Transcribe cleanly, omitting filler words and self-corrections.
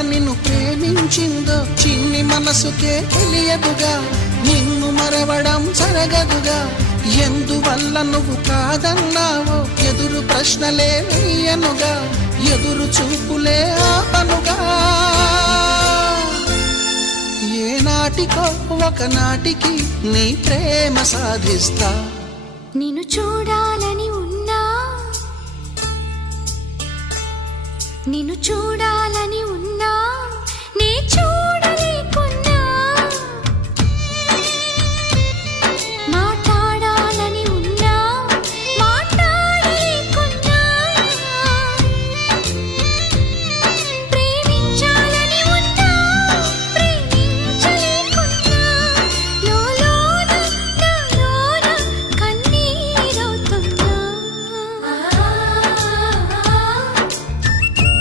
నిన్ను ప్రేమించిందో చిన్ని మనసుకే తెలియదుగా. నిన్ను మరవడం జరగదుగా. ఎందువల్ల నువ్వు కాదన్నావో ఎదురు ప్రశ్నలే వేయనుగా. ఎదురు చూపులే ఆపనుగా. ఏనాటికో ఒకనాటికి నీ ప్రేమ సాధిస్తా. నిన్ను చూడాలని ఉన్నా, నిన్ను చూడాలని ఉన్నా